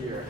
here.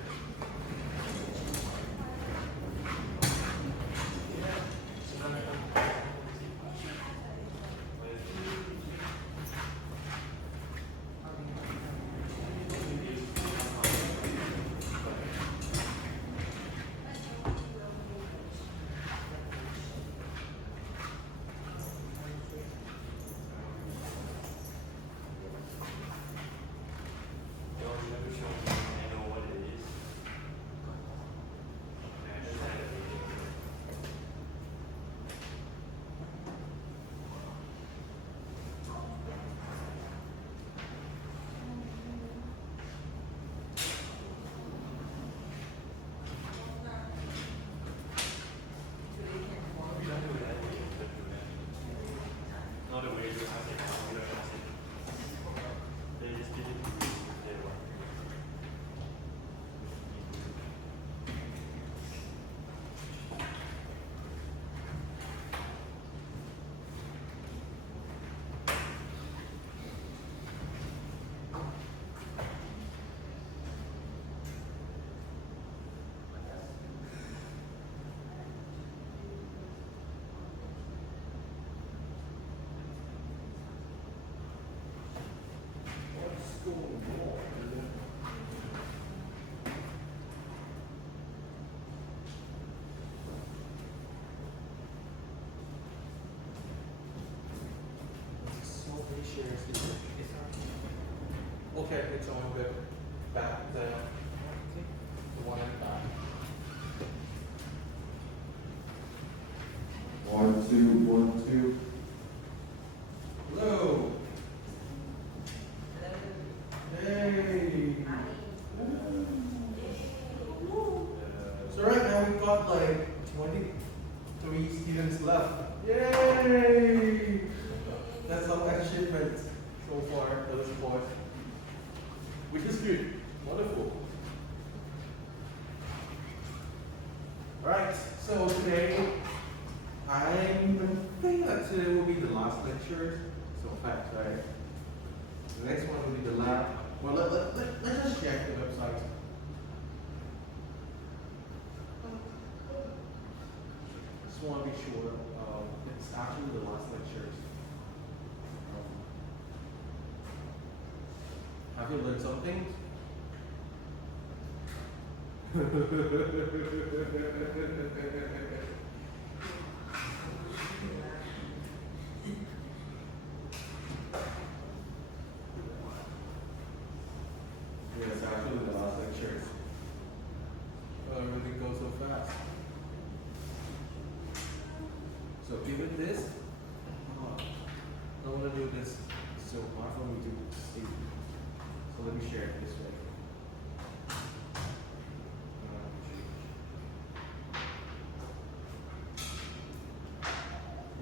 Okay, it's on good. Back the one in the back. 1, 2, 1, 2. Hello. Hey. So right now we've got like 23 students left. Yay! That's our achievement so far for this course. Which is good. Wonderful. Alright, so today I'm thinking that today will be the last lecture. So fact, right? The next one will be the lab. Well, let's just check the website. Just want to be sure it's actually the last lectures. Have you learned something? Yes, actually the last lectures. Everything goes so fast. So given this, I want to do this so hard for me to see. So let me share it this way.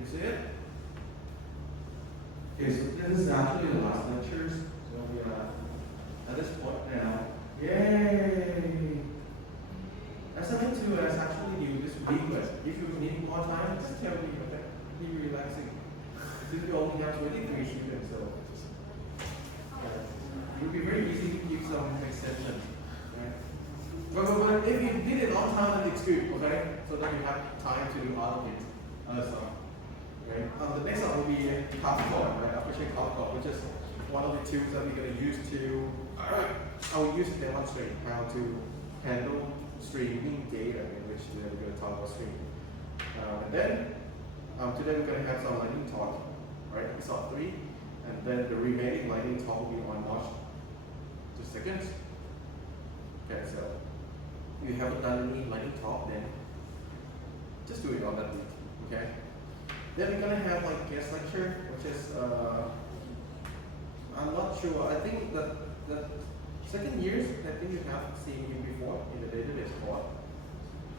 You see it? Okay, so this is actually the last lectures. So we are at this point now. Yay! Assignment 2 is actually due this week, but if you need more time, just tell me, okay? Be relaxing. Since we only have 23 students, so it would be very easy to give some extension, right? But if you did it on time, then it's good, okay? So that you have time to do other stuff, right? The next one will be Kafka, right? Appreciate Kafka, which is one of the tools that we're going to use to, I will use to demonstrate how to handle streaming data, in which we're going to talk about streaming. And then, today we're going to have some lightning talk, right? Episode 3. And then the remaining lightning talk will be on March 2nd. Okay, so if you haven't done any lightning talk, then just do it on that week, okay? Then we're gonna have like guest lecture, which is I'm not sure. I think that the second years, I think you have seen him before in the database board,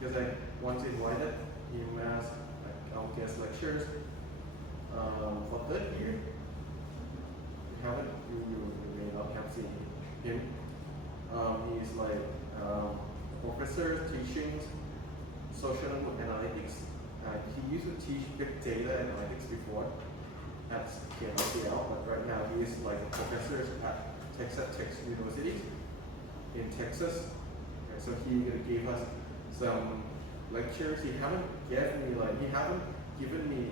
because I want to invite him as like, our guest lectures. For third year, you may not have seen him. He's like professor teaching social analytics. He used to teach big data analytics before at KMITL, but right now he is like a professor at Texas Tech University in Texas. Okay, so he gave us some lectures. He haven't given me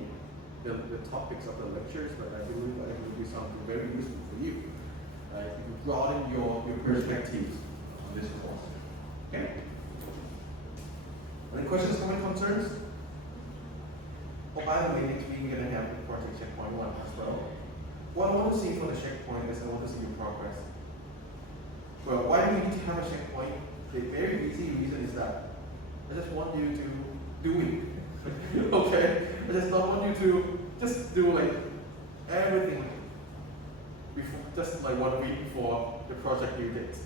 the topics of the lectures, but I believe that it will be something very useful for you. To broaden your perspectives on this course. Okay? Any questions, comments, concerns? Oh, by the way, next week we're going to have the project checkpoint 1 as well. What I want to see for the checkpoint is I want to see your progress. Well, why do we need to have a checkpoint? The very easy reason is that I just want you to do it. Okay? I just don't want you to just do like everything before, just like 1 week before the project due date.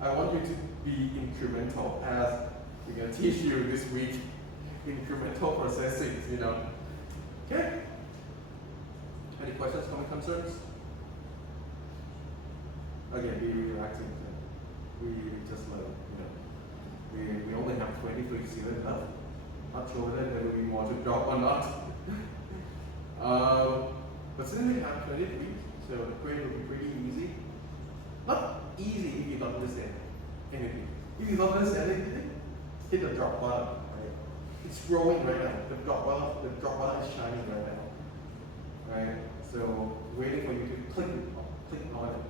I want you to be incremental, as we're going to teach you this week. Incremental processing, you know. Okay? Any questions, comments, concerns? Again, be relaxing. We just like, we only have 23 students left. Not sure whether there will be more to drop or not. But since we have 23, so the grade will be pretty easy. Not easy if you don't understand anything. If you don't understand anything, hit the drop button. Right? It's growing right now. The drop button is shining right now. Right? So waiting for you to click on it.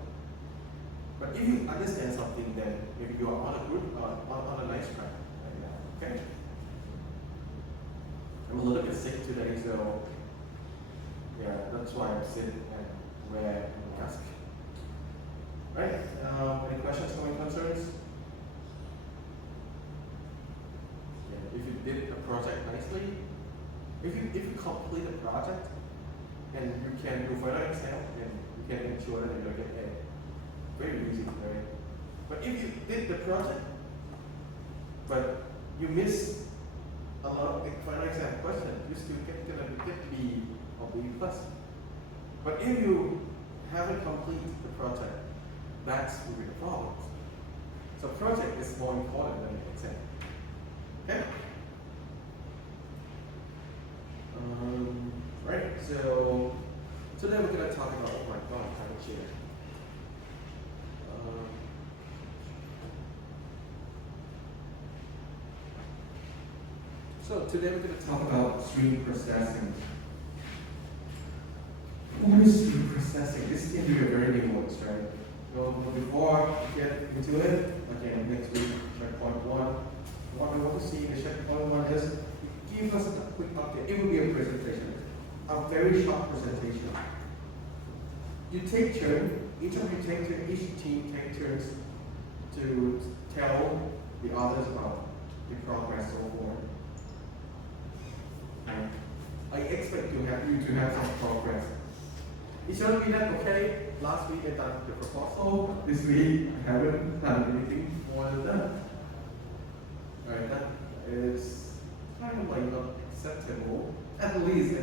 But if you understand something, then maybe you are on a nice track right now. Okay? I'm a little bit sick today, so yeah, that's why I'm sitting and wear a mask. Right? Any questions, comments, concerns? Yeah, if you did a project nicely, if you complete a project, and you can do final exam, and you can ensure that you'll get A. Very easy, right? But if you did the project, but you miss a lot of final exam questions, you still gonna get B or B plus. But if you haven't completed the project, that's will be the problem. So project is more important than the exam. Okay? Right, so today we're going to talk about, oh my god, I haven't shared. So today we're going to talk about stream processing. What is stream processing? This is going to be a very new word, right? So before we get into it, again, next week, checkpoint 1. What I want to see in the checkpoint 1 is give us a quick update. It will be a presentation, a very short presentation. You take turn, each of you take turn, each team take turns to tell the others about the progress so far. I expect you to have some progress. It shouldn't be that, okay, last week I done the proposal, this week I haven't done anything more than that. Alright, that is kind of like not acceptable. At least you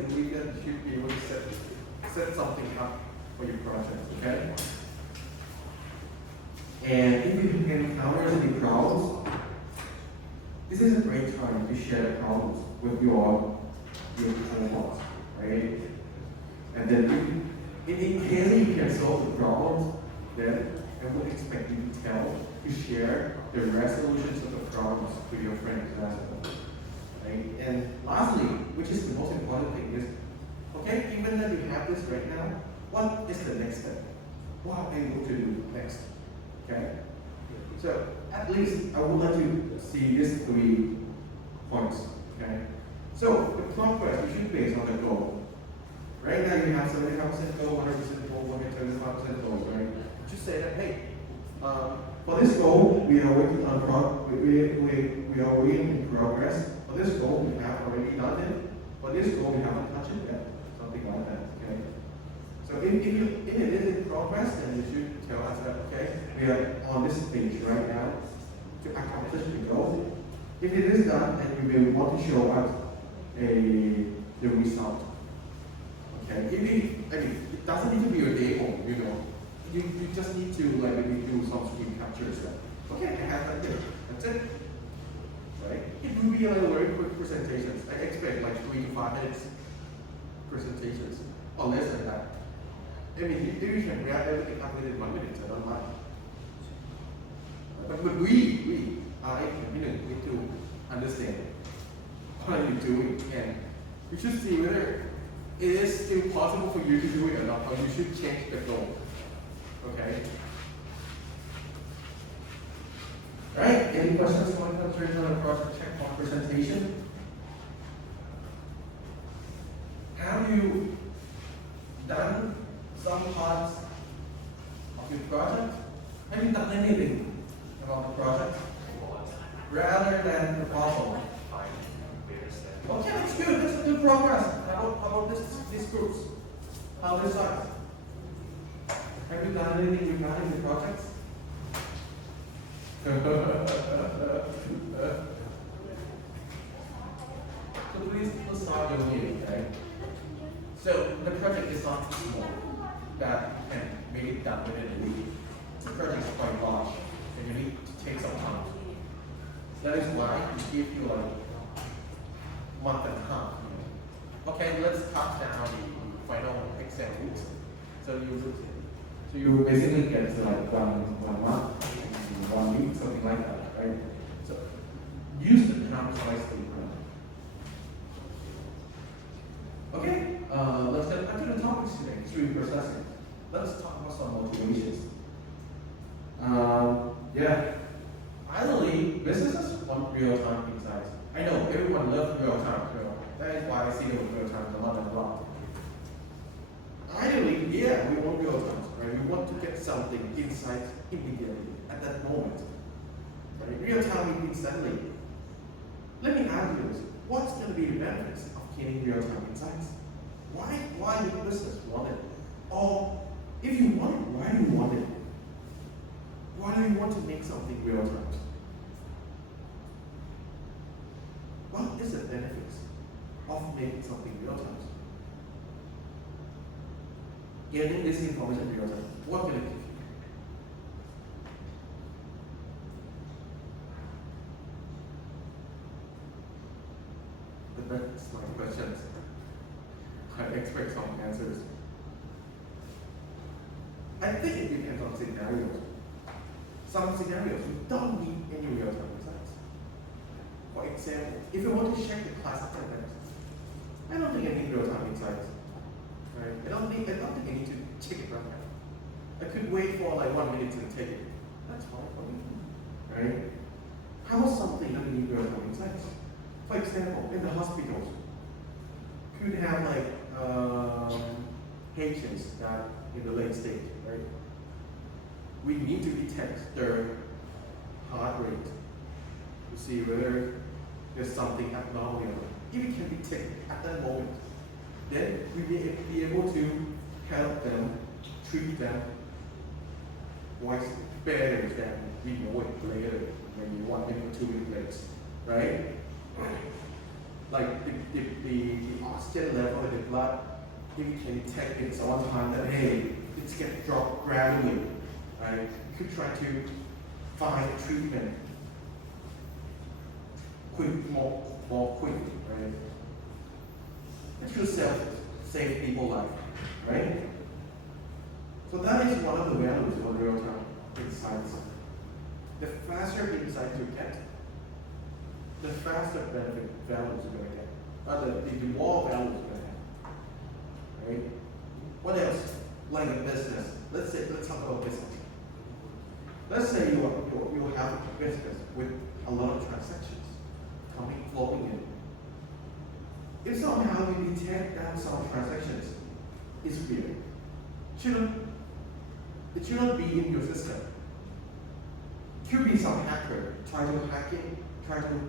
should be able to set something up for your project, okay? And if you encounter any problems, this is a great time to share the problems with your cohorts, right? And then in case you can solve the problems, then I would expect you to share the resolutions of the problems with your friends as well. Right? And lastly, which is the most important thing is, okay, even that you have this right now, what is the next step? What are you able to do next? Okay? So at least I would like to see these 3 points. Okay? So the progress you should base on the goal. Right now you have 75% goal, 100% goal, 125% goals, right? Just say that, hey, for this goal we are working on we are working in progress. For this goal we have already done it. For this goal we haven't touched it yet. Something like that. Okay. So if it is in progress, then you should tell us that, okay, we are on this page right now to accomplish the goal. If it is done, then you will want to show us the result. Okay. It doesn't need to be a demo, you know. You just need to like maybe do some screen captures. Okay, I have that there. That's it. Right? It will be like very quick presentations. I expect like 3 to 5 minutes presentations, or less than that. I mean, if you can wrap everything up within 1 minute, I don't mind. But we I need to understand what are you doing, and you should see whether it is still possible for you to do it or not, or you should change the goal. Okay? Alright, any questions on concerns on the project check on presentation? Have you done some parts of your project? Have you done anything about the project rather than the problem? Okay, that's good. That's a good progress. How about these groups? How they start? Have you done anything regarding the projects? So please let's start with you, okay? So the project is not small that you can make it done within a week. The project is quite large, and you need to take some time. That is why we give you like month and a half. Okay, let's cut down the final exam week. So you basically get like one month, 1 week, something like that, right? So use the time wisely. Okay, let's get back to the topics today. Stream processing. Let's talk about some motivations. Yeah. Ideally, businesses want real-time insights. I know everyone loves real-time. That is why I see the word real-time a lot and a lot. Ideally, yeah, we want real-time, right? We want to get something, insight immediately at that moment. Right? Real-time instantly. Let me ask you this: what's going to be the benefits of getting real-time insights? Why do business want it? Or if you want it, why do you want it? Why do you want to make something real-time? What is the benefits of making something real-time? Getting this information real-time, what will it give you? That's my questions. I expect some answers. I think it depends on scenarios. Some scenarios you don't need any real-time insights. For example, if you want to check the class attendance, I don't think I need real-time insights. Right? I don't think I need to check it right now. I could wait for like 1 minute to take it. That's fine for me. Right? How about something that need real-time insights? For example, in the hospitals, could have like patients that in the late stage, right? We need to detect their heart rate to see whether there's something abnormal. If we can detect at that moment, then we will be able to help them, treat them much better than we know it later, maybe 1 minute or 2 minutes later, right? Like the oxygen level in the blood, if you can detect it on time that hey, it's going to drop gradually, right? You could try to find treatment more quickly, right? It should save people's life, right? So that is one of the values of real-time insights. The faster insight you get, the faster benefit values you're going to get. The more values you're going to have. Right? What else? Like a business. Let's talk about business. Let's say you have a business with a lot of transactions flowing in. If somehow you detect that some transactions is weird, it shouldn't be in your system. Could be some hacker try to hack it, try to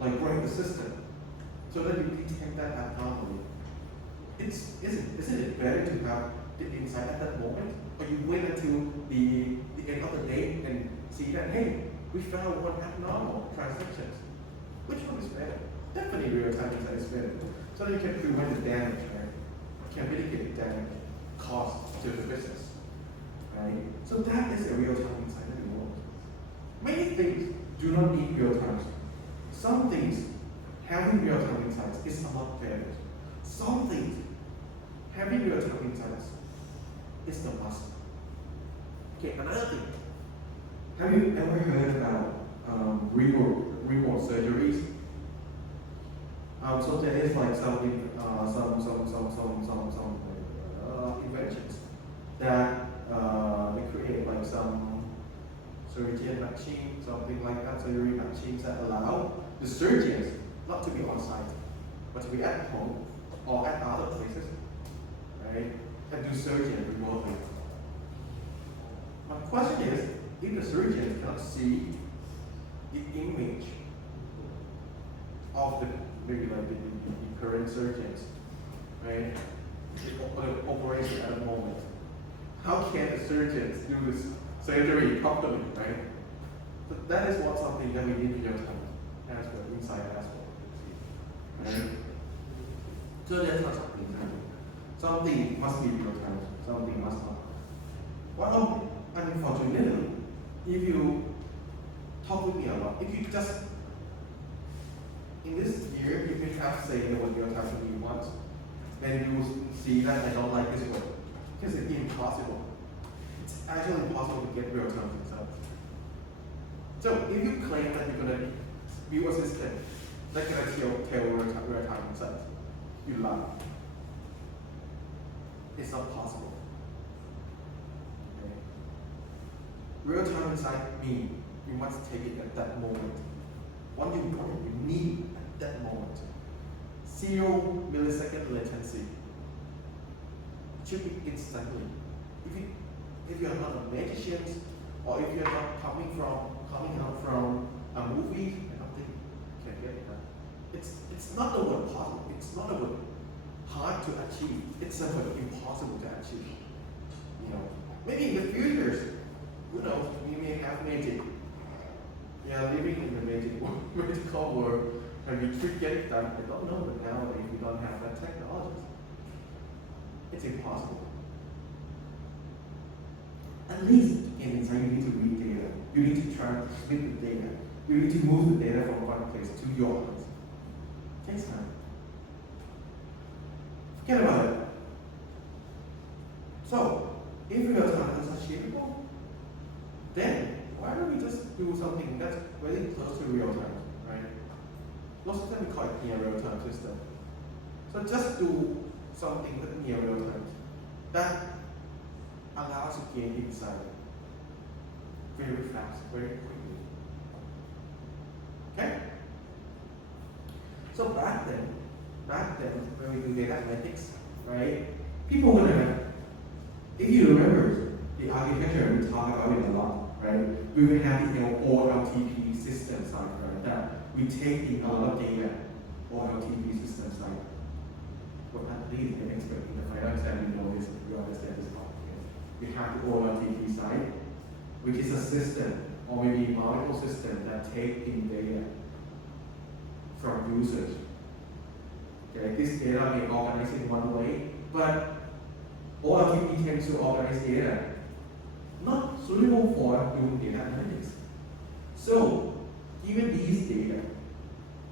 like break the system, so that you detect that abnormally. Isn't it better to have the insight at that moment, or you wait until the end of the day and see that hey, we found one abnormal transactions? Which one is better? Definitely real-time insight is better, so that you can prevent the damage, right? Can mitigate the damage cost to the business, right? So that is a real-time insight that we want. Many things do not need real-time. Some things, having real-time insights is a lot better. Some things, having real-time insights is the must. Okay, another thing. Have you ever heard about remote surgeries. So there is like some inventions that they create like some surgeon machine, something like that, surgery machines that allow the surgeons not to be on site, but to be at home or at other places, right? And do surgery remotely. My question is, if the surgeon cannot see the image of the maybe like the current surgeons, right? The operation at the moment, how can the surgeons do this surgery properly, right? But that is what something that we need real time as well, inside as well. Right? So that's not something time. Something must be real time, something must not. Well, unfortunately, if you talk with me a lot, if you just in this year, if you have say the word real time to me once, then you will see that I don't like this word. Because it's impossible. It's actually impossible to get real time results. So if you claim that you're gonna build a system that can tell real time results, you lie. It's not possible. Okay. Real time insight means you must take it at that moment. What you want, you need at that moment. 0 millisecond latency. It should be instantly. If you are not a magician, or if you are not coming out from a movie, I don't think you can get that. It's not the word possible. It's not the word hard to achieve. It's a word impossible to achieve. You know, maybe in the future, who knows? We may have magic. We are living in the magical world, and we could get it done. I don't know, but nowadays we don't have that technology. It's impossible. At least in inside, you need to read data. You need to transmit the data. You need to move the data from one place to your place. It takes time. Forget about it. So, if real time is achievable, then why don't we just do something that's very close to real time, right? Most of the time we call it near real time system. So just do something that's near real time that allows you to gain insight very fast, very quickly. Okay? So back then, when we do data analytics, right? People would have, if you remember the architecture, we talk about it a lot, right? We will have the OLTP system side, right? That we take in a lot of data, OLTP system side. Well, at least an expert in the finance and we know this, we understand this part. We have the OLTP side, which is a system, or maybe multiple systems that take in data from users. Okay, this data may organize in one way, but OLTP tends to organize data not suitable for doing data analytics. So, given these data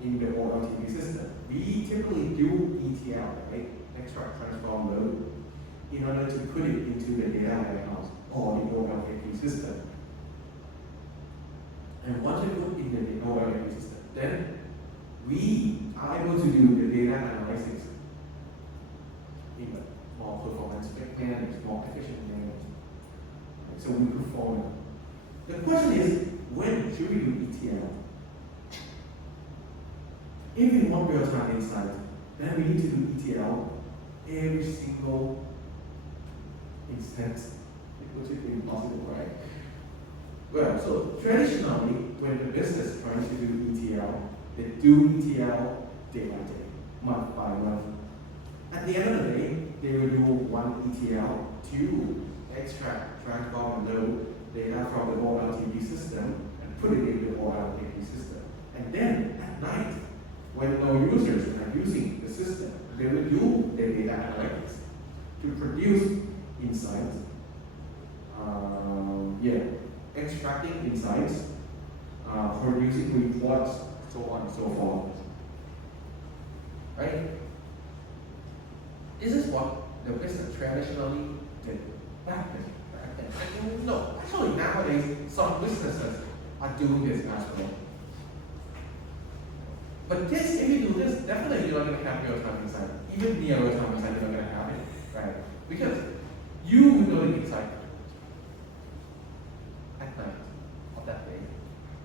in the OLTP system, we typically do ETL, right? Extract, transform, load, in order to put it into the data warehouse or the OLTP system. And once we put in the OLTP system, then we are able to do the data analysis in a more performance manner, more efficient manner. So we perform it. The question is, when should we do ETL? If we want real-time insight, then we need to do ETL every single instance, which is impossible, right? Well, so traditionally, when the business tries to do ETL, they do ETL day by day, month by month. At the end of the day, they will do one ETL to extract, transform, and load data from the OLTP system and put it in the OLTP system. And then at night, when no users are using the system, they will do the data analytics to produce insights. Extracting insights, producing reports, so on and so forth. Right? This is what the business traditionally did back then. No, actually nowadays some businesses are doing this as well. But this, if you do this, definitely you're not going to have real-time insight. Even near real-time insight, you're not going to have it, right? Because you will know the insight at night of that day.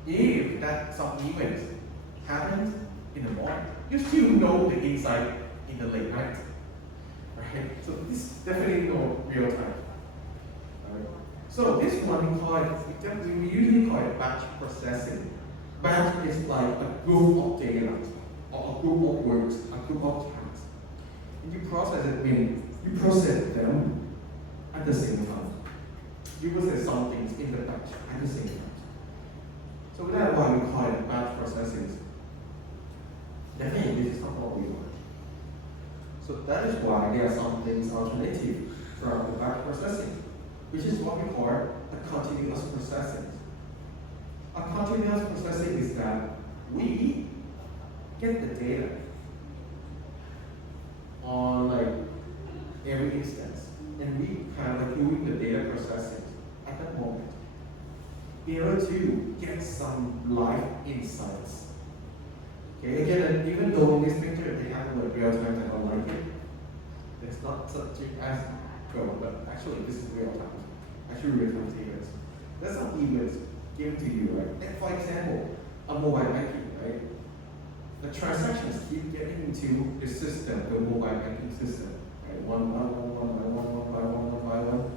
If that some event happens in the morning, you still know the insight in the late night, right? So this is definitely no real time. Right? So this one we call it, we usually call it batch processing. Batch is like a group of data or a group of words, a group of tasks. And you process it, meaning you process them at the same time. You process some things in the batch at the same time. So that's why we call it batch processing. Definitely, this is not what we want. So that is why there are some things alternative from the batch processing, which is what we call a continuous processing. A continuous processing is that we get the data on like every instance, and we kind of like doing the data processing at that moment in order to get some live insights. Okay, again, even though in this picture they have like real time, I don't like it. It's not such as go, but actually this is real time. Actually real time events. That's not events given to you, right? And for example, a mobile banking, right? The transactions keep getting into the system, the mobile banking system, right? One by one.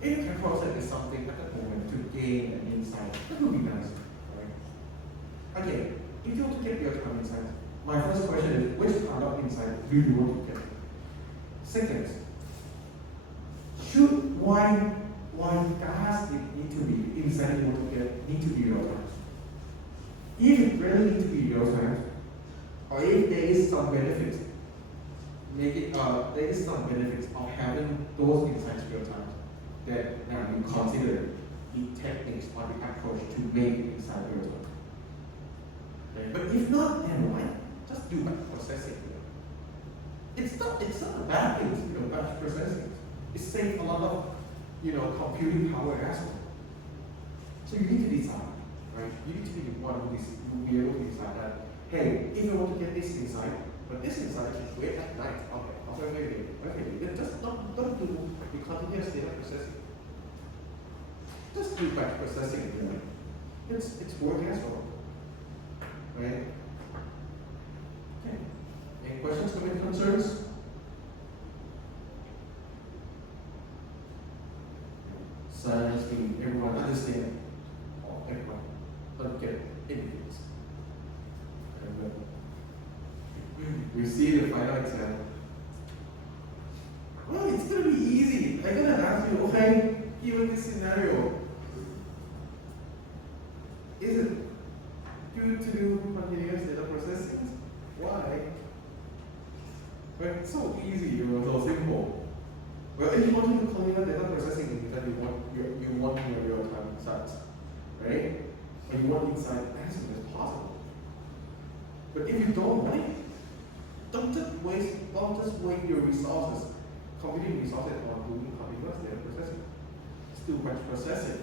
If you can process something at that moment to gain an insight, that would be nice, right? Again, if you want to get real-time insights, my first question is, which kind of insight do you want to get? Second, why does it need to be insight you want to get need to be real-time? If it really needs to be real-time, or if there is some benefit, there is some benefits of having those insights real-time, that now you consider the techniques or the approach to make insight real-time. Okay. But if not, then why? Just do batch processing. It's not a bad thing, batch processing. It saves a lot of computing power as well. So you need to decide, right? You need to be the one who will be able to decide that, hey, if you want to get this insight, but this insight is wait at night. Okay, then just don't do the continuous data processing. Just do batch processing, It's working as well. Right? Okay. Any questions, comments, concerns? Silence means everyone understand. Or everyone don't get anything. We see the final exam. Well, it's gonna be easy. I'm gonna ask you, okay, given this scenario, is it good to do continuous data processing? Why? Well, it's so easy, so simple. Well, if you want to do continuous data processing, then you want your real-time insights, right? Or you want insight as soon as possible. But if you don't want it, don't just waste your resources, computing resources on doing continuous data processing. Just do batch processing.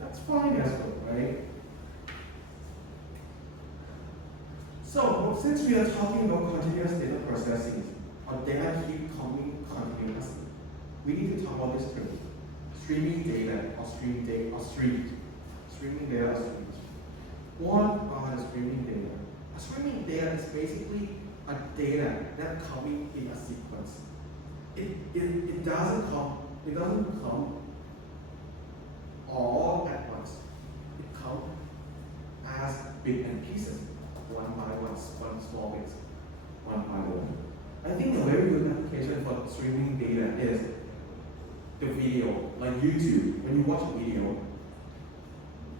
That's fine as well, right? So, since we are talking about continuous data processing, or data keep coming continuously, we need to talk about this term. Streaming data or streaming data or streamed. Streaming data or streamed. What are the streaming data? A streaming data is basically a data that coming in a sequence. It doesn't come all at once. It comes as bits and pieces, one by one small bits, one by one. I think a very good application for streaming data is the video, like YouTube. When you watch a video,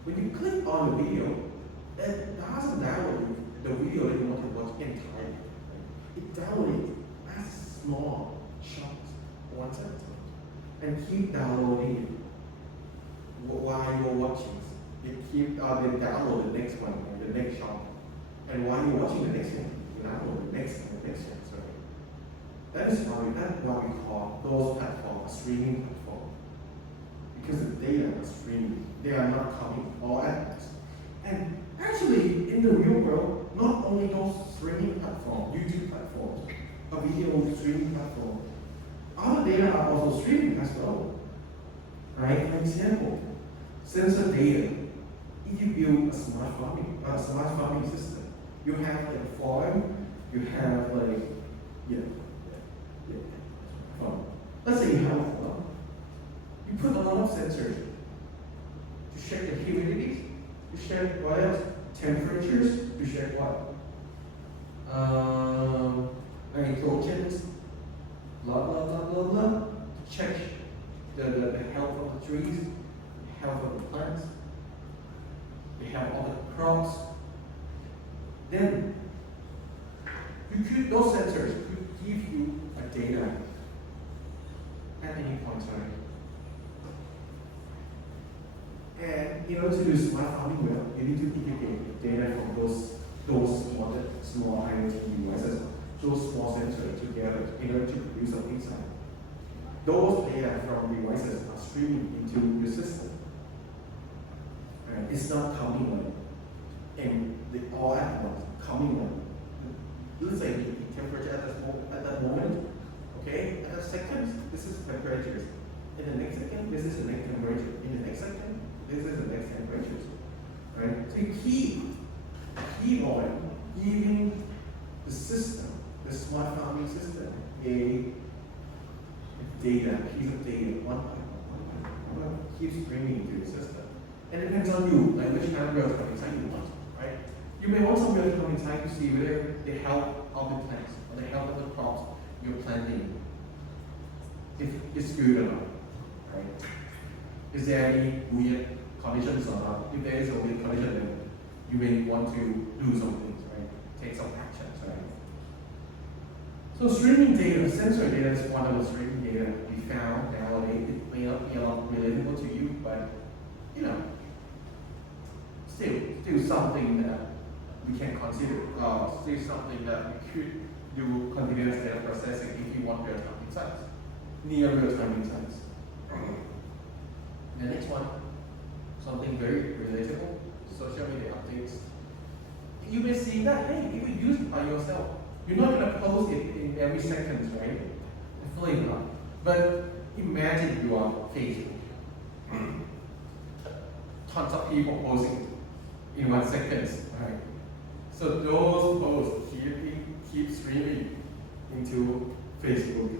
when you click on the video, it doesn't download the video that you want to watch entirely. It downloads it as small chunks, one at a time, and keep downloading it while you're watching. It keep download the next one and the next chunk, and while you're watching the next one, you download the next one, the next one. Sorry. That's why we call those platforms a streaming platform. Because the data are streaming, they are not coming all at once. And Actually, in the real world, not only those streaming platforms, YouTube platforms, a video streaming platform, other data are also streaming as well. Right? For example, sensor data. If you build a smart farming system, you have like a farm, you have like farm. Let's say you have a farm. You put a lot of sensors to check the humidity, to check what else? Temperatures, to check what? Nitrogens, blah blah blah blah blah. To check the health of the trees, the health of the plants. They have all the crops. Then those sensors could give you a data at any point, right? And in order to do smart farming well, you need to integrate data from those small IoT devices, those small sensors together in order to produce some insight. Those data from devices are streaming into the system. It's not coming in all at once, coming let's say the temperature at that moment, okay? At a second, this is temperatures. In the next second, this is the next temperature. In the next second, this is the next temperatures. Right? So you keep on giving the system, the smart farming system, a data, piece of data, one by one, keep streaming into the system. And it depends on you, like which kind of real-time insight you want, right? You may want some real-time insight to see whether the health of the plants or the health of the crops you're planting, if it's good or not, right? Is there any weird conditions or not? If there is a weird condition, then you may want to do some things, right? Take some actions, right? So streaming data, sensor data is one of the streaming data we found nowadays. It may not be a lot relatable to you, but you know, still something that we can consider, still something that we could do continuous data processing if you want real-time insights, near real-time insights. The next one, something very relatable, social media updates. You may see that, hey, if you use it by yourself, you're not going to post it in every second, right? Definitely not. But imagine you are Facebook. Tons of people posting in 1 second, right? So those posts keep streaming into Facebook.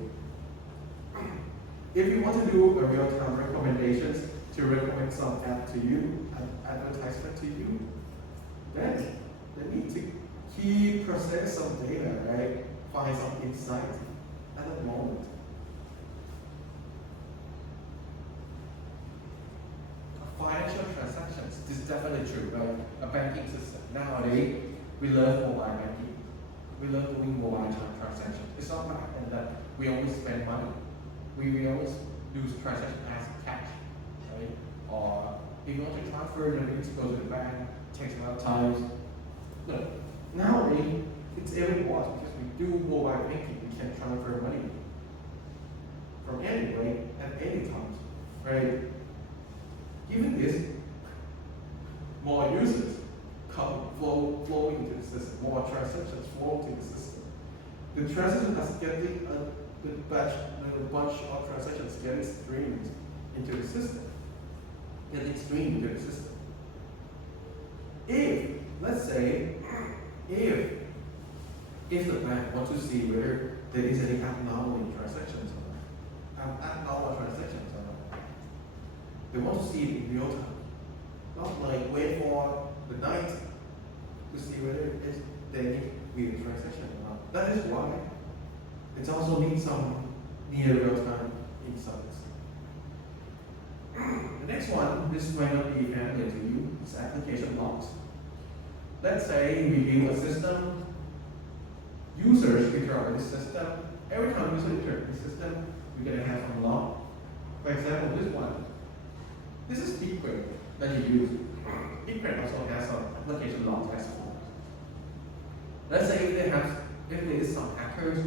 If you want to do a real-time recommendations to recommend some app to you, an advertisement to you, then they need to keep process some data, right? Find some insight at that moment. Financial transactions, this is definitely true, right? A banking system. Nowadays, we love mobile banking. We love doing mobile transactions. It's not bad that we always spend money. We always do transactions as cash, right? Or if you want to transfer, then you need to go to the bank, takes a lot of time. Look, nowadays, it's everywhere because we do mobile banking. We can transfer money from anywhere at any time, right? Given this, more users flow into the system, more transactions flow into the system. The transactions are getting a bunch of transactions getting streamed into the system. Into the system. If, let's say, if the bank wants to see whether there is any abnormal transactions or not, they want to see it in real time. Not like wait for the night to see whether there need a transaction or not. That is why it also needs some near real time insights. The next one, this might not be familiar to you, is application logs. Let's say we build a system, users interact with the system. Every time users interact with the system, we're going to have some log. For example, this one. This is BigQuery that you use. BigQuery also has some application logs as well. Let's say if there is some hackers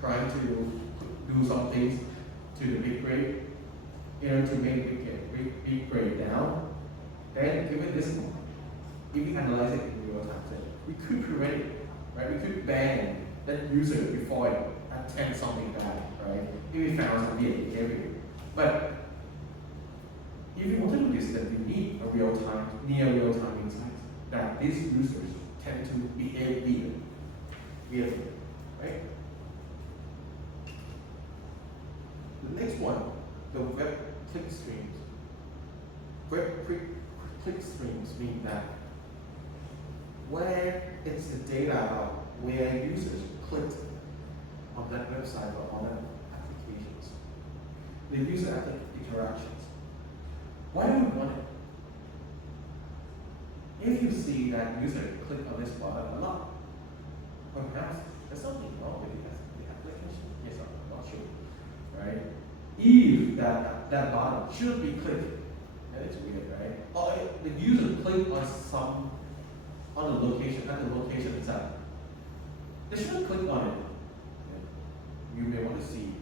trying to do some things to the BigQuery in order to make BigQuery down, then given this if we analyze it in real time, we could prevent it, right? We could ban that user before it attempts something bad, right? If we found some weird behavior. But if you want to do this, then we need a real-time, near real-time insight that these users tend to behave weirdly, right? The next one, the web click streams. Web click streams mean that where it's the data about where users clicked on that website or on that applications, the user interactions. Why do we want it? If you see that user click on this button a lot, perhaps there's something wrong with the application. Yes, I'm not sure, right? If that button should be clicked, that is weird, right? Or the user clicked on some on the location at the location itself. They shouldn't click on it. You may want to see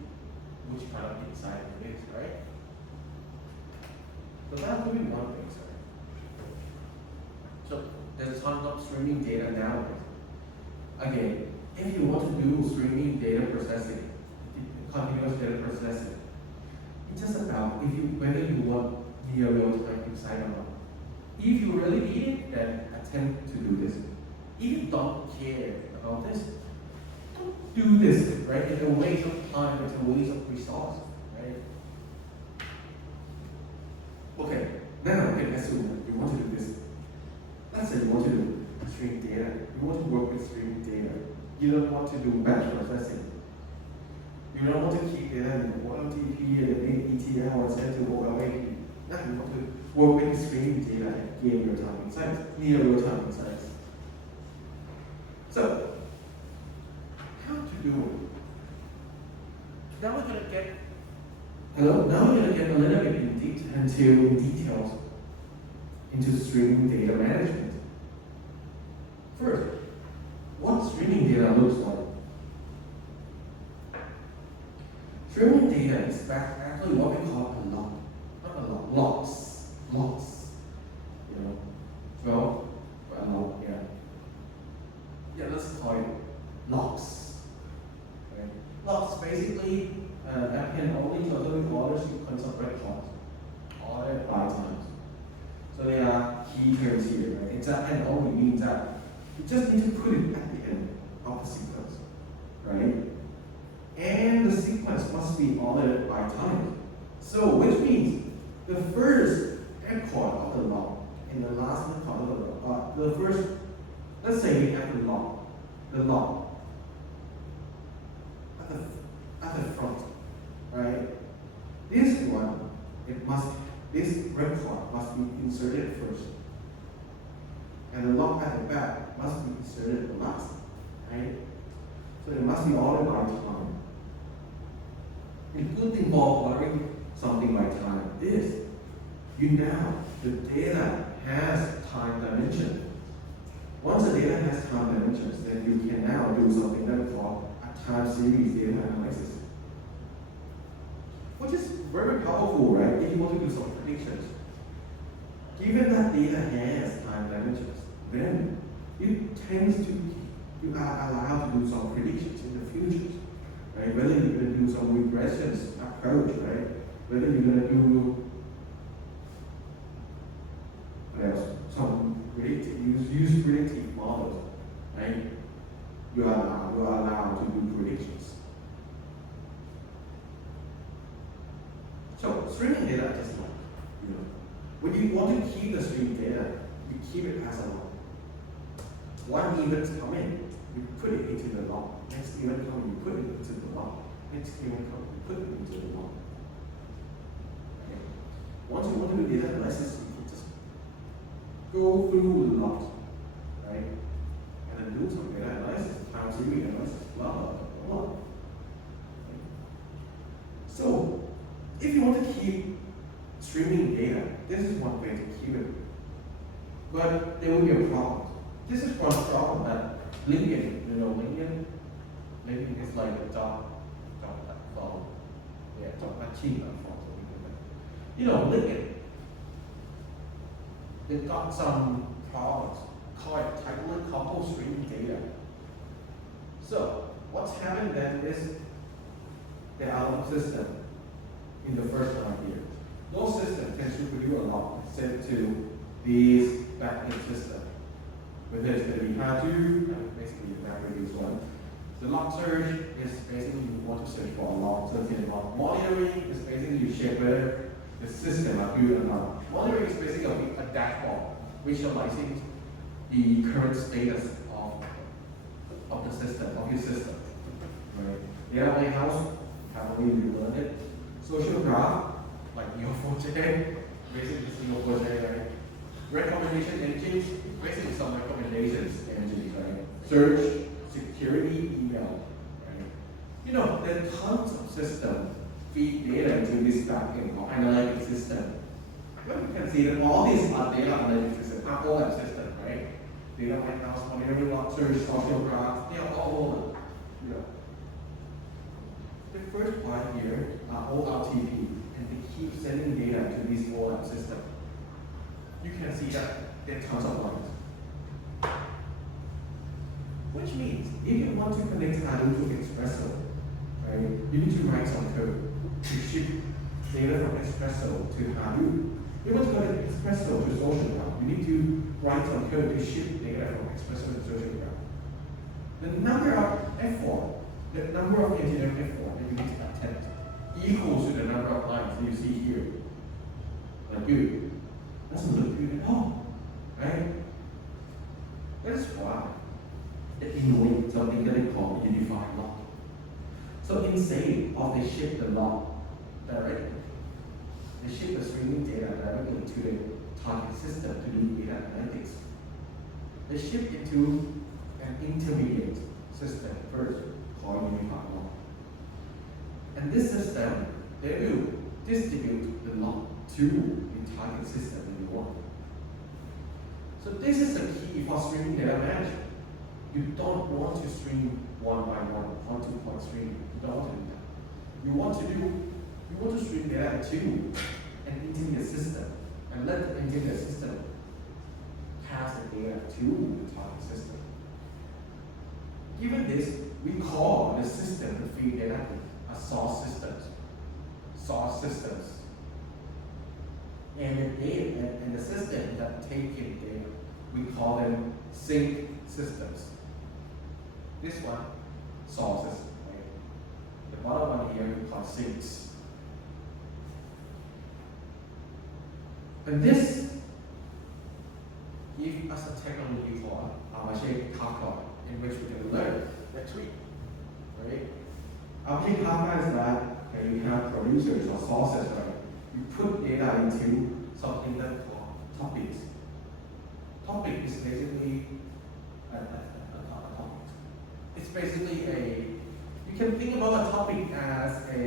which kind of insight it is, right? So that would be one thing, sorry. So there's a ton of streaming data nowadays. Again, if you want to do streaming data processing, continuous data processing, it's just about whether you want near real-time insight or not. If you really need it, then attempt to do this. If you don't care about this, don't do this, right? It's a waste of time, it's a waste of resources, right? Okay, now you can assume that you want to do this. Let's say you want to do stream data. You want to work with streaming data. You don't want to do batch processing. You don't want to keep data in OLTP and ETL and send to OLAP. Now you want to work with streaming data and gain real-time insights, near real-time insights. So, how to do it? Now we're going to get a little bit into details into streaming data management. First, what streaming data looks like. Streaming data is actually what we call a log. Not a log, logs. You know, well, a log, yeah. Yeah, let's call it logs. Okay. Logs basically append only to a little order sequence of records, ordered by times. So they are key terms here, right? It's append only means that you just need to put it at the end of the sequence, right? And the sequence must be ordered by time. So, which means the first record of the log and the last record of the log, the first, let's say we have the log at the front, right? This one, this record must be inserted first, and the log at the back must be inserted last, right? So it must be ordered by time. The good thing about ordering something by time is the data has time dimension. Once the data has time dimensions, then you can now do something that we call a time series data analysis, which is very powerful, right? If you want to do some predictions. Given that data has time dimensions, then you are allowed to do some predictions in the future. Right? Whether you're going to do some regressions approach, right? Whether you're going to do some use predictive models, right? You are allowed to do predictions. So streaming data is like, when you want to keep the streaming data, you keep it as a log. One event comes in, you put it into the log. Next event comes, you put it into the log. Next event comes, you put it into the log. Okay. Once you want to do data analysis, you can just go through the logs, right? And then do some data analysis, time series analysis, blah, blah, blah, blah. Okay. So, if you want to keep streaming data, this is one way to keep it. But there will be a problem. This is one problem that LinkedIn, LinkedIn is like a job platform. Yeah, job matching platform. LinkedIn. it got some problems called tightly coupled streaming data. So what's happened then is the alarm system in the first 5 years. Those systems can produce a lot sent to these backend systems. Whether it's going to be Hadoop, basically exactly this one. The log search is basically you want to search for a log. So the log monitoring is basically you check whether the system are good or not. Monitoring is basically a dashboard visualizing the current status of the system, of your system. Right? Data warehouse, how you learn it. Social graph, like Neo4j, basically Neo4j, right? Recommendation engines, basically some recommendations engines, right? Search, security, email, right? You know, there are tons of systems feed data into this backend or analytic system. Well, you can see that all these are data analytic systems, are all that system, right? Data warehouse, monitoring, log search, social graph, they are all over. You know. The first 5 years are all RTP, and they keep sending data to this OLAP system. You can see that there are tons of lines. Which means, if you want to connect Hadoop to Espresso, right, you need to write some code to ship data from Espresso to Hadoop. If you want to connect Espresso to Social Graph, you need to write some code to ship data from Espresso to Social Graph. The number of effort, the number of engineering effort that you need to attempt equals to the number of lines that you see here. Like you. Doesn't look good at all, right? That's why they innovate something that they call unified log. So instead of they ship the log directly, they ship the streaming data directly to the target system to do data analytics. They ship it to an intermediate system first called unified log. And this system, they will distribute the log to the target system that you want. So this is the key for streaming data management. You don't want to stream one by one to point stream. You don't want to do that. You want to stream data to an intermediate system and let the intermediate system pass the data to the target system. Given this, we call the system that feed data a source systems. Source systems. And the data and the system that take in data, we call them sink systems. This one, sources. Right? The bottom one here we call sinks. And this gives us a technology called Apache Kafka, in which we can learn next week. Right? Apache Kafka is that when you have producers or sources, right? You put data into something that's called topics. Topic is basically a topic. It's basically you can think about a topic as a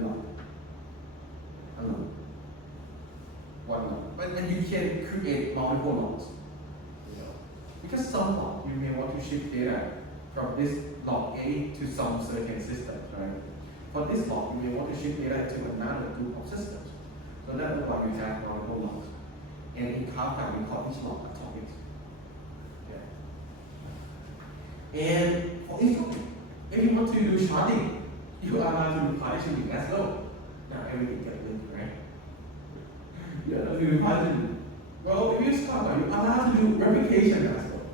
log. One log. But then you can create multiple logs. You know. Because some log, you may want to ship data from this log A to some certain system, right? For this log, you may want to ship data to another group of systems. So that's why you have multiple logs. And in Kafka, we call each log a topic. Okay. And for each topic, if you want to do sharding, you are allowed to do partitioning as well. Now everything gets linked, right? You are allowed to do partitioning. Well, if you use Kafka, you are allowed to do replication as well.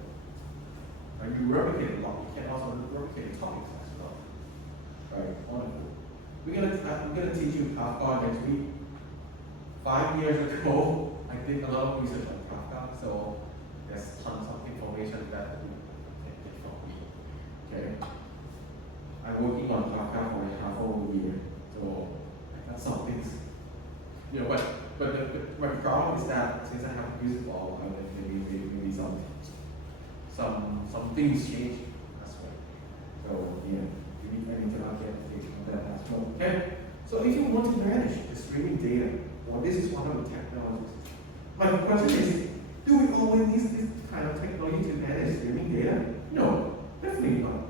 When you replicate a log, you can also replicate topics as well. Right? Wonderful. I'm gonna teach you Kafka next week. 5 years ago, I did a lot of research on Kafka, so there's tons of information that you can get from me. Okay? I'm working on Kafka for half a year, so I got some things. You know, but my problem is that since I haven't used it for a while, maybe some things change as well. So yeah, I need to update on that as well. Okay? So if you want to manage the streaming data, well, this is one of the technologies. My question is, do we always need this kind of technology to manage streaming data? No, definitely not.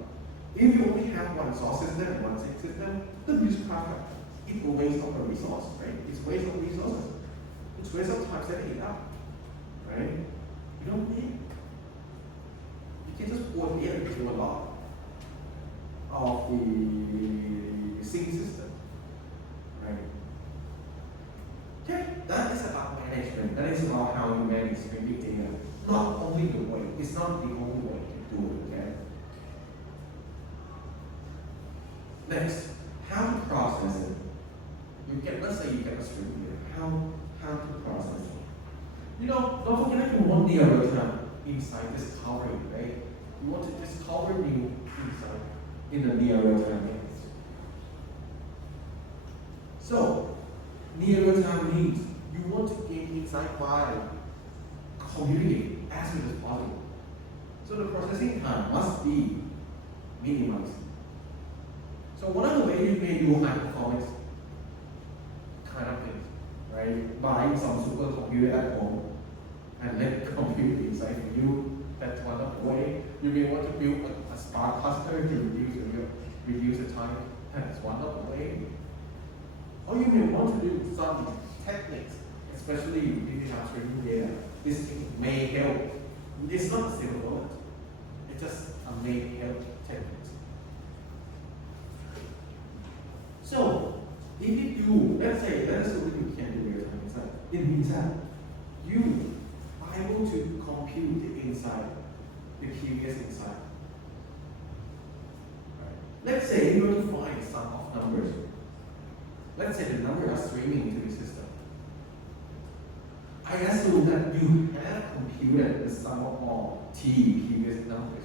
If you only have one source system and one sink system, don't use Kafka. It will waste of a resource, right? It's waste of resources. It's waste of time setting it up. right? You don't need. You can just put data into a lot of the sync system, right? Okay, that is about management. That is about how you manage your big data. Not only the way, it's not the only way to do it, okay? Next, how to process it. You get, let's say you get a string here. How to process it. You know, don't forget that you want the real-time insight discovery, right? You want to discover new insight in the near real-time case. So, near real-time means you want to gain insight by computing as soon as possible. So the processing time must be minimized. So one of the ways you may do high performance kind of things, right? Buy some supercomputer at home and let compute insight for you. That's one of the way. You may want to build a Spark cluster to reduce the time. That's one of the way. Or you may want to do some techniques, especially if you have training data. This may help. It's not a silver bullet. It's just a may help technique. So, if you do, let's say you can do real-time insight. It means that you are able to compute the insight, the previous insight. Right. Let's say you want to find sum of numbers. Let's say the numbers are streaming into the system. I assume that you have computed the sum of all t previous numbers.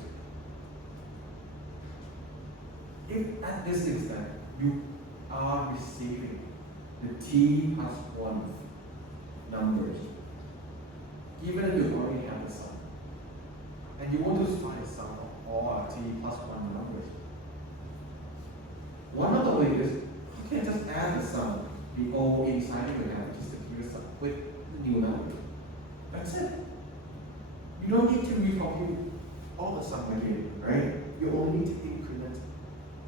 If at this instant you are receiving the t plus 1 numbers, given that you already have the sum, and you want to find the sum of all t plus 1 numbers, one of the ways is you can just add the sum, the old inside you have, just the previous sum, with the new number. That's it. You don't need to recompute all the sum again, right? You only need to increment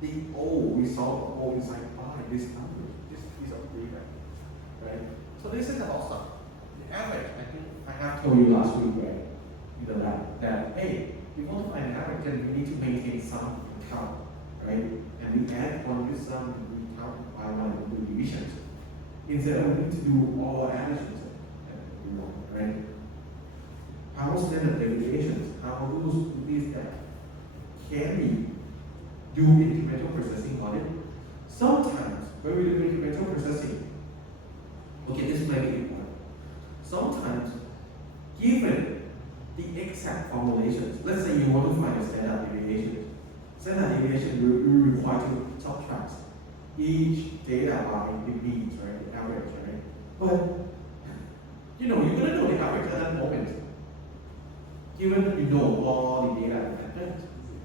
the old result of old inside by this number, this piece of data, right? So this is about sum. The average, I think I have told you last week, right? In the lab, that hey, if you want to find an average, then we need to maintain some count, right? And we add one with sum, we count by one and do divisions. Instead of need to do all additions, right? How standard deviations, how those these that can we do incremental processing on it? Sometimes when we do incremental processing, okay, this might be important. Sometimes, given the exact formulations, let's say you want to find a standard deviation. Standard deviation will require to subtract each data by the means, right? The average, right? But you know, you're gonna know the average at that moment. Given that you know all the data at that.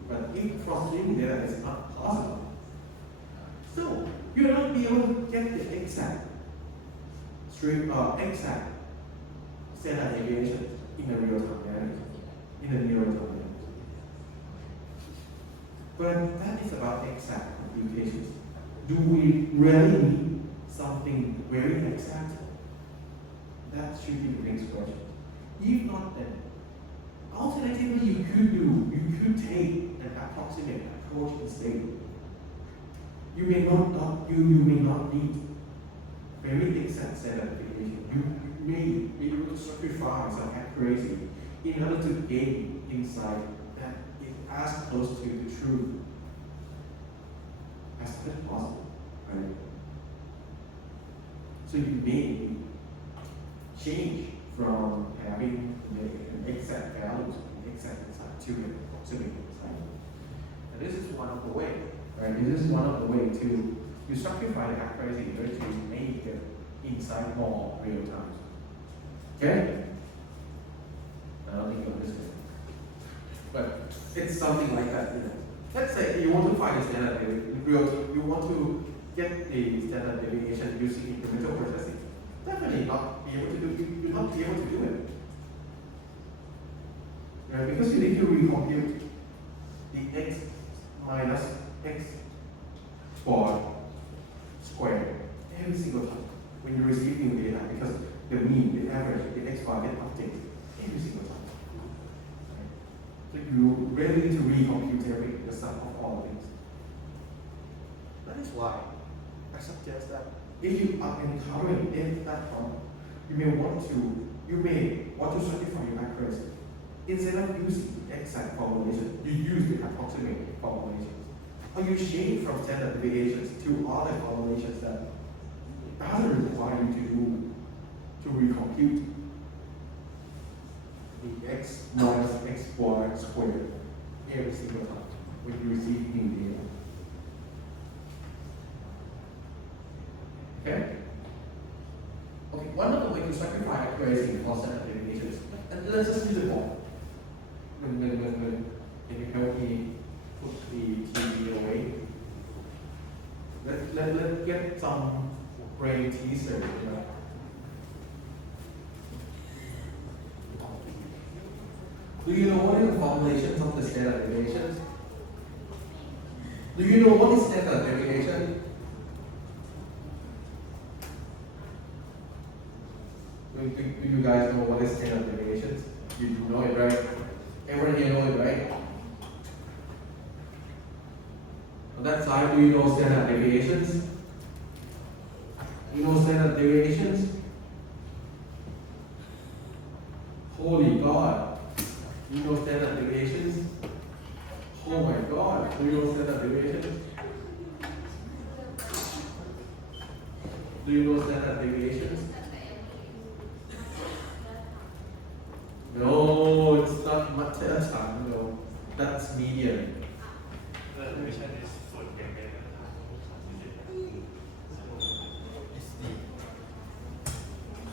But if cross-streaming data is not possible. So you will not be able to get the exact exact standard deviation in the real-time manner, in the real-time manner. But that is about exact computations. Do we really need something very exact? That should be the next question. If not, then alternatively you could take an approximate approach instead. You may not need very exact standard deviation. You may be able to sacrifice some accuracy in order to gain insight that is as close to the truth as possible, right? So you may change from having an exact values, exact insight to an approximate insight. And this is one of the ways, right? This is one of the ways to you sacrifice the accuracy in order to make the insight more real time. Okay? I don't think you understand. But it's something like that, you know. Let's say you want to find a standard deviation, you want to get the standard deviation using incremental processing. Definitely not be able to do. You'll not be able to do it, right? Because you need to recompute the x minus x squared every single time when you receive new data. Because the mean, the average, the x bar get updated really need to recompute everything, the sum of all things. That is why I suggest that if you are encountering any platform, you may want to certify your accuracy. Instead of using the exact formulation, you use the approximate formulations. Or you change from standard deviations to other formulations that doesn't require you to recompute the x minus xy squared every single time when you receive new data. Okay? Okay, one of the ways to sacrifice accuracy for standard deviations, and let's just use it more. Can you help me put the TV away? Let's get some brain teaser. You know? Do you know what is the formulations of the standard deviations? Do you know what is standard deviation? Do you guys know what is standard deviations? You know it, right? Everyone here know it, right? On that side, do you know standard deviations? You know standard deviations? Holy God! You know standard deviations? Oh my God! Do you know standard deviations? Do you know standard deviations? No, it's not Matcha. No, that's median. The division is food again.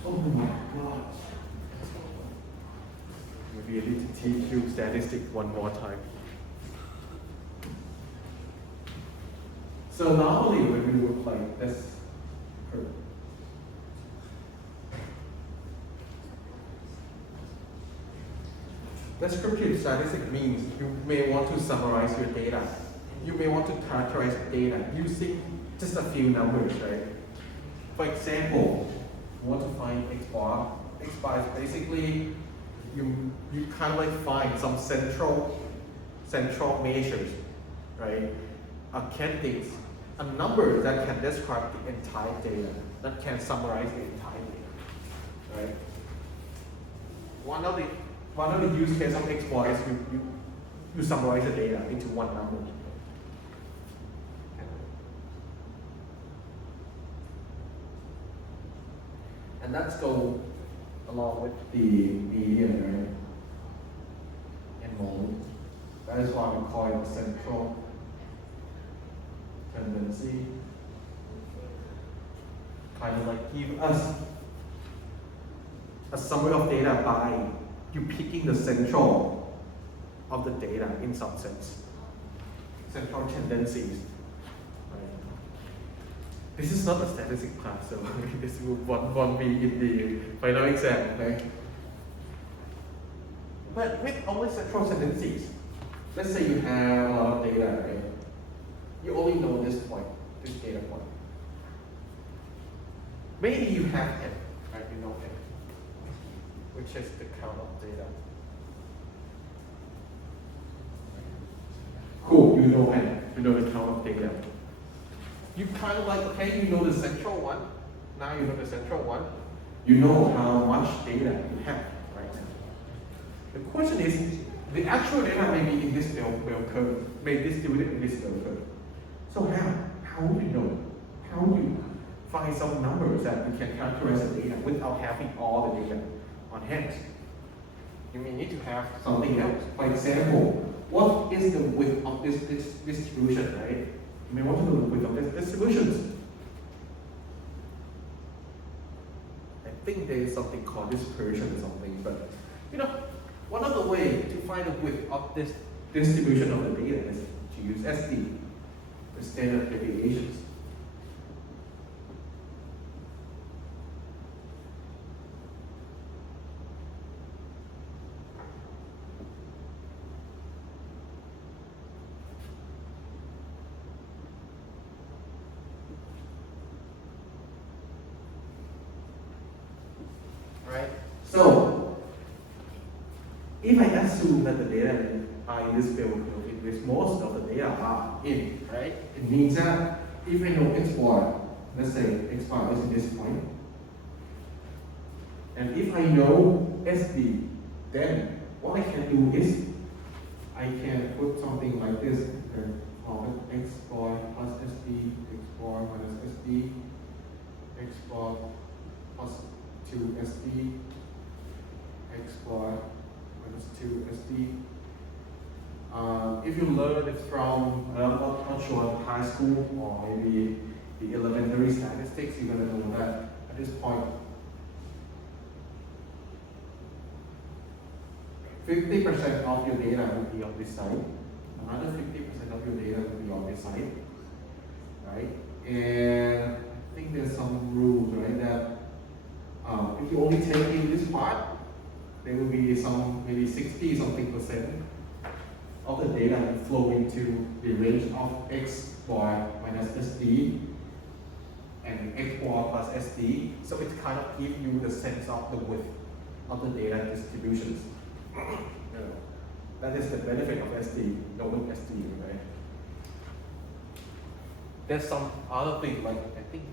Oh my God. Maybe I need to teach you statistics one more time. So normally when we would like this curve, descriptive statistics means you may want to summarize your data. You may want to characterize data using just a few numbers, right? For example, you want to find X bar. X bar is basically you kind of like find some central measures, right? A candidates, a number that can describe the entire data, that can summarize the entire data, right? One of the use cases of X bar is you summarize the data into one number. And that's go along with the median, right? And mode. That is why we call it central tendency. Kind of like give us a summary of data by you picking the central of the data in some sense. Central tendencies. This is not a statistics class, so this won't be in the final exam, okay? But with only central tendencies, let's say you have a lot of data, right? You only know this point, this data point. Maybe you have n, right? You know n, which is the count of data. Cool, you know n, you know the count of data. You kind of like, okay, you know the central one. Now you know the central one. You know how much data you have right now. The question is, the actual data may be in this bell curve, may be distributed in this bell curve. So how do you know? How do you find some numbers that we can characterize the data without having all the data on hand? You may need to have something else. For example, what is the width of this distribution, right? You may want to know the width of this distributions. I think there is something called dispersion or something, but you know, one of the ways to find the width of this distribution of the data is to use SD, the standard deviations. Right? So, if I assume that the data are in this field in which most of the data are in, right? It means that if I know x bar, let's say x bar is in this point, and if I know SD, then what I can do is I can put something like this, of x bar plus SD, x bar minus SD, x bar plus 2SD, x bar minus 2SD. If you learn it from, I'm not sure, high school or maybe the elementary statistics, you're going to know that at this point, 50% of your data will be on this side, another 50% of your data will be on this side, right? And I think there's some rules, right, that if you only take in this part, there will be some, maybe 60 something percent of the data will flow into the range of x bar minus SD and x bar plus SD. So it kind of gives you the sense of the width of the data distributions. That is the benefit of SD, knowing SD, right? There's some other thing, like I think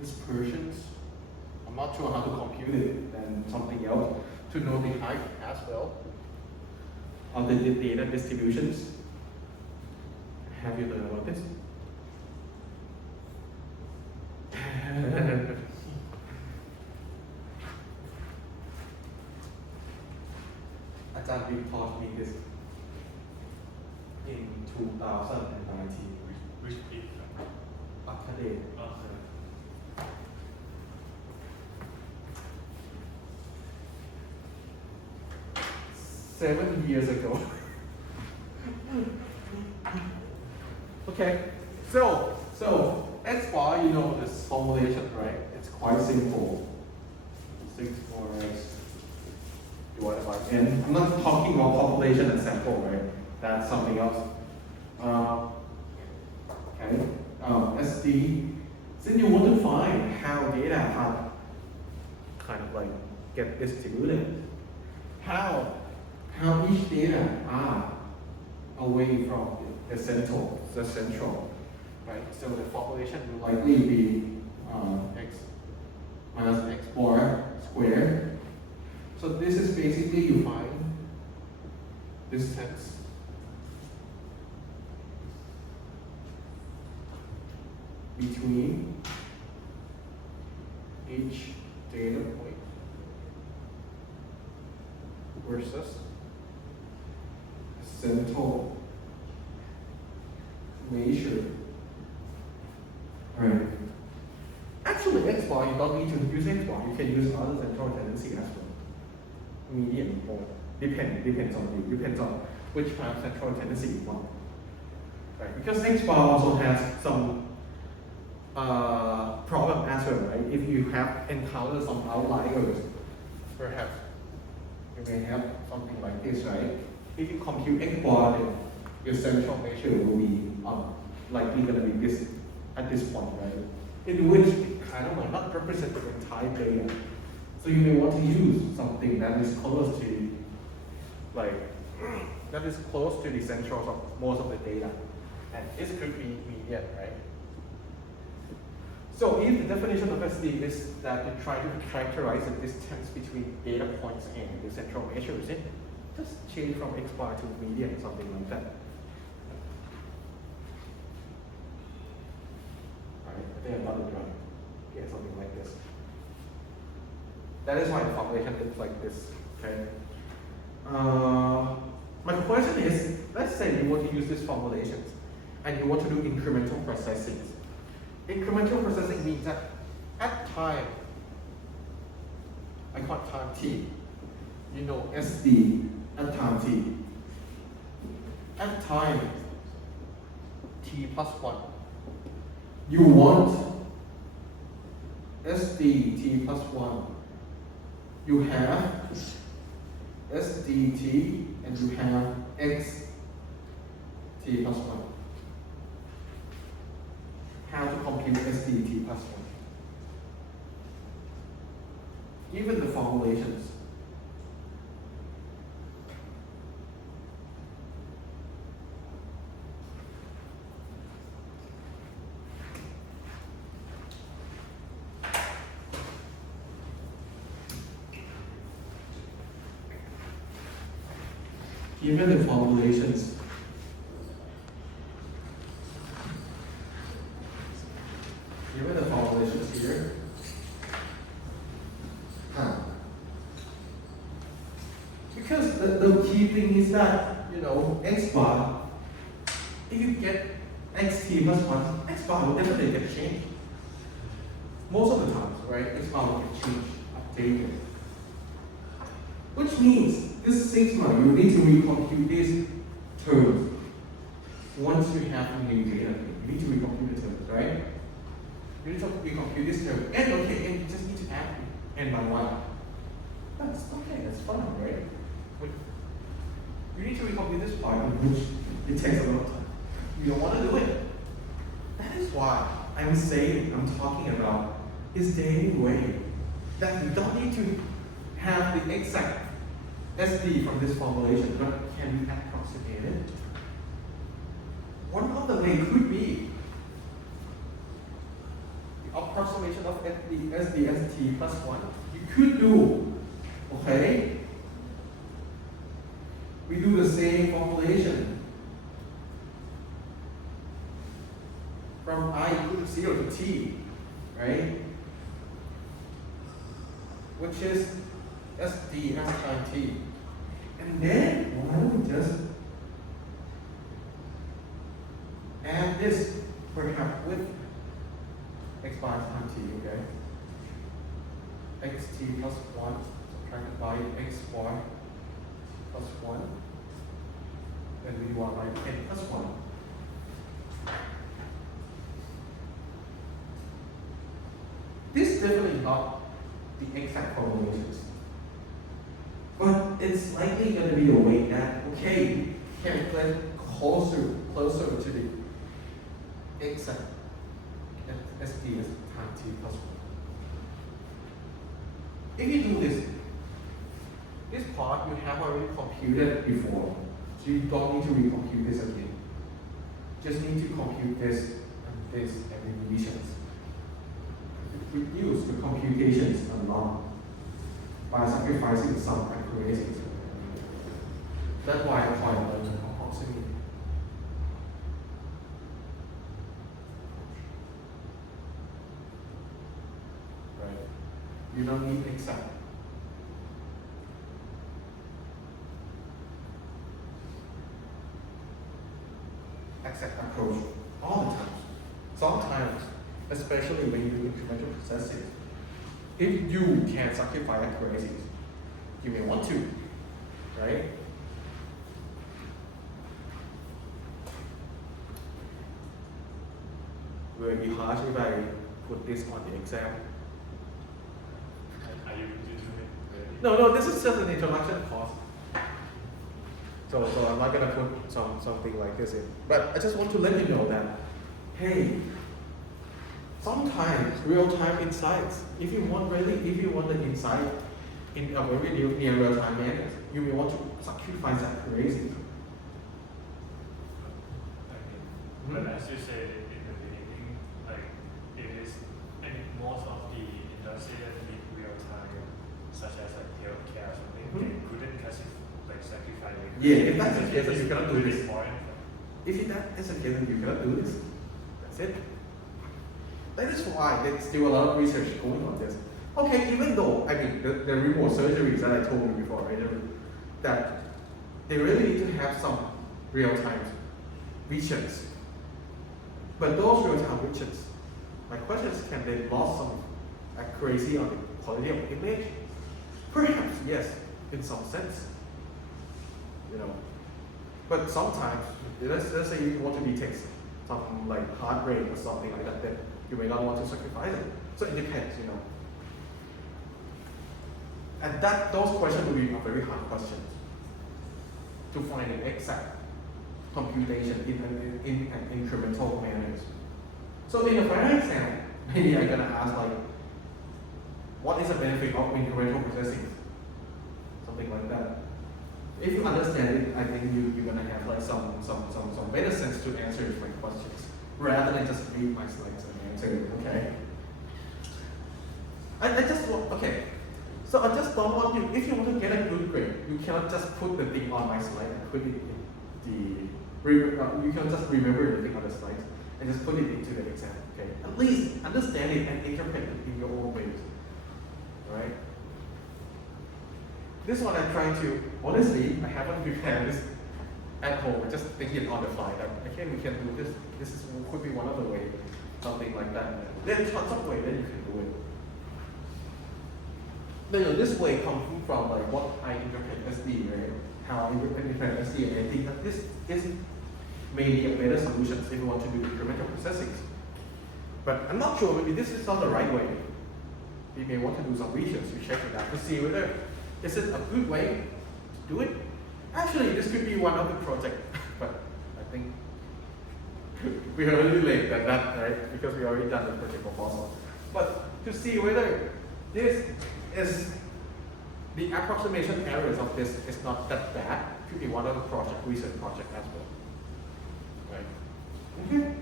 dispersions. I'm not sure how to compute it, and something else to know the height as well of the data distributions. Have you learned about this? อาจารย์ taught me this in 2019. Which peak? Academic. Okay. 7 years ago. Okay, so X bar, you know this formulation, right? It's quite simple. 6 more x divided by n. I'm not talking about population and sample, right? That's something else. Okay, SD. Since you want to find how data are kind of like get distributed, how each data are away from the central, right? So the population will likely be x minus x bar squared. So this is basically you find distance between each data point versus central measure. Right. Actually, X bar, you don't need to use X bar. You can use other central tendency as well. Median or depends on you. Depends on which kind of central tendency you want. Right. Because X bar also has some problem as well, right? If you have encountered some outliers, perhaps you may have something like this, right? If you compute X bar, then your central measure will be likely going to be this at this point, right? In which it kind of might not represent the entire data. So you may want to use something that is close to, the central of most of the data. And this could be median, right? So if the definition of SD is that you try to characterize the distance between data points and the central measure, is it? Just change from X bar to median, something like that. Alright, I think I'm not going to get something like this. That is why the formulation looks like this, okay? My question is, let's say you want to use these formulations and you want to do incremental processing. Incremental processing means that at time, I call it time t, you know SD at time t. At time t plus 1, you want SD t plus 1. You have SDT and you have X t plus 1. How to compute SDT plus 1? Given the formulations, given the formulations, here, because the key thing is that, you know, x bar, if you get xt plus 1, x bar will definitely get changed. Most of the times, right, x bar will get changed, updated. Which means this sigma, you need to recompute this term. Once you have a new data, you need to recompute the terms, right? You need to recompute this term, and okay, and you just need to add n by 1. That's okay, that's fine, right? But you need to recompute this part, which it takes a lot of time. You don't want to do it. That is why I'm talking about is the only way that you don't need to have the exact SD from this formulation, but can be approximated. One of the ways could be the approximation of the SDST plus 1. You could do, okay? We do the same formulation from I equal to 0 to t, right? Which is SD as time t. And then why don't we just add this perhaps with x bar times t, okay? xt plus 1 subtracted by x bar plus 1. Then we want by n plus 1. This is definitely not the exact formulations. But it's likely going to be a way that, okay, you can get closer to the exact SD as times t plus 1. If you do this part you have already computed before, so you don't need to recompute this again. Just need to compute this and this and the divisions. Reduce the computations a lot by sacrificing some accuracy. That's why I call it an approximate. Right? You don't need exact. Exact approach all the time. Sometimes, especially when you do incremental processing, if you can sacrifice accuracy, you may want to, right? Will it be harsh if I put this on the exam? Are you going to do it? No, this is just an introduction course. So I'm not gonna put something like this in. But I just want to let you know that, hey, sometimes real-time insights, if you want the insight in a very near real-time manner, you may want to sacrifice accuracy. But as you said in the beginning, like it is, I mean, most of the industry that need real time, such as like healthcare or something, they couldn't sacrifice. Yeah, if that's the case, then you cannot do this. Important. If that is the case, then you cannot do this. That's it. That is why there's still a lot of research going on this. Okay, even though, I mean, the remote surgeries that I told you before, right, that they really need to have some real-time visions. But those real-time visions, my question is, can they lose some accuracy on the quality of the image? Perhaps, yes, in some sense. You know, but sometimes, let's say you want to detect something like heart rate or something like that, then you may not want to sacrifice it. So it depends, you know. And those questions will be a very hard question to find an exact computation in an incremental manner. So in the final exam, maybe I'm gonna ask like, what is the benefit of incremental processing? Something like that. If you understand it, I think you're gonna have like some better sense to answer my questions rather than just read my slides and answer it. Okay. I just want, okay. So I just don't want you, if you want to get a good grade, you cannot just put the thing on my slide and put it in you can just remember the thing on the slide and just put it into the exam, okay? At least understand it and interpret it in your own ways, right? This one I'm trying to, honestly, I haven't prepared this at home. I just think it on the fly. Like, okay, we can do this. This is, could be one of the ways, something like that. There's tons of ways that you can do it. But you know, this way comes from like what I interpret SD, right? How I interpret SD, and I think that this is maybe a better solution if you want to do incremental processing. But I'm not sure, maybe this is not the right way. We may want to do some research to check it out to see whether is it a good way to do it. Actually, this could be one of the projects, but I think we are already late than that, right? Because we already done the project proposal. But to see whether this is the approximation errors of this is not that bad, could be one of the research project as well. Right? Okay.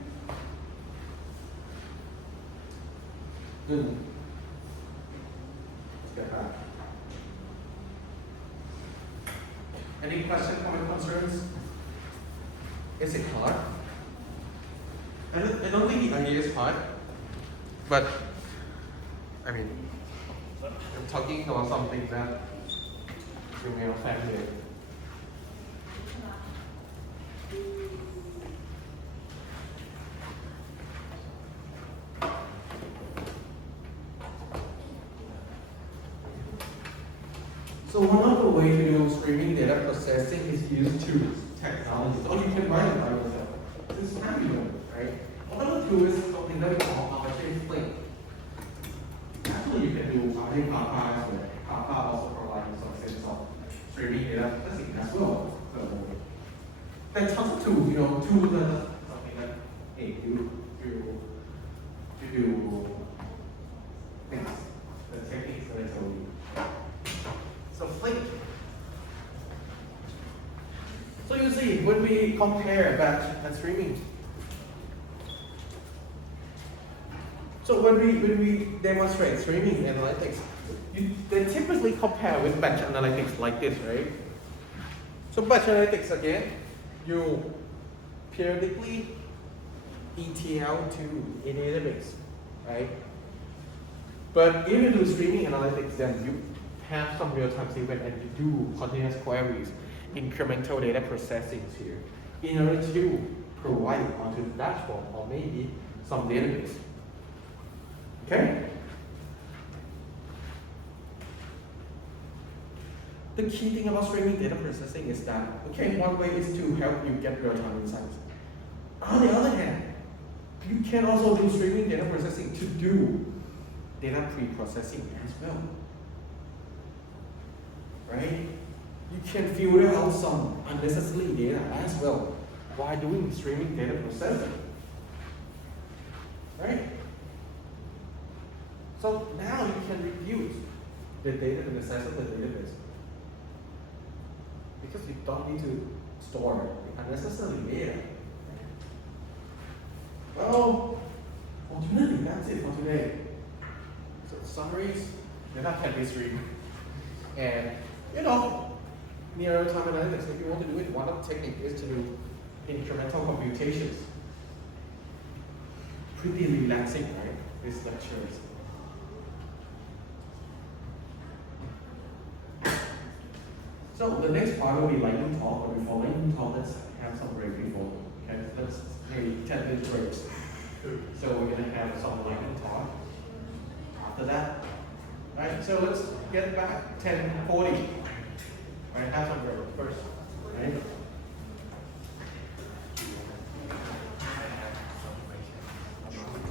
Good. Let's get back. Any questions, comment, concerns? Is it hard? I don't think the idea is hard, but I mean, I'm talking about something that you may not familiar. So one of the ways to do streaming data processing is use two technologies, or you can write it by yourself. This is how you do it, right? One of the two is something that we call chain link. Actually, you can do I think Kafka as well. Kafka also provides some sense of streaming data processing as well. So there's tons of tools, you know, tools that are something that hey, you do things, the techniques that I told you. So Flink. So you see, when we compare batch and streaming, so when we demonstrate streaming analytics, they typically compare with batch analytics like this, right? So batch analytics again, you periodically ETL to a database, right? But if you do streaming analytics, then you have some real-time event and you do continuous queries, incremental data processing here, in order to provide it onto the dashboard or maybe some database. Okay? The key thing about streaming data processing is that, okay, one way is to help you get real-time insights. On the other hand, you can also do streaming data processing to do data pre-processing as well. Right? You can filter out some unnecessary data as well while doing streaming data processing. Right? So now you can reduce the data and the size of the database. Because you don't need to store unnecessary data. Well, fortunately, that's it for today. So summaries, data can be streamed. And you know, near real-time analytics, if you want to do it, one of the techniques is to do incremental computations. Pretty relaxing, right? These lectures. So the next part will be lightning talk, but before lightning talk, let's have some break before. Okay, let's maybe 10 minutes breaks. So we're gonna have some lightning talk. After that, right? So let's get back 10:40. Right, have some break first, right?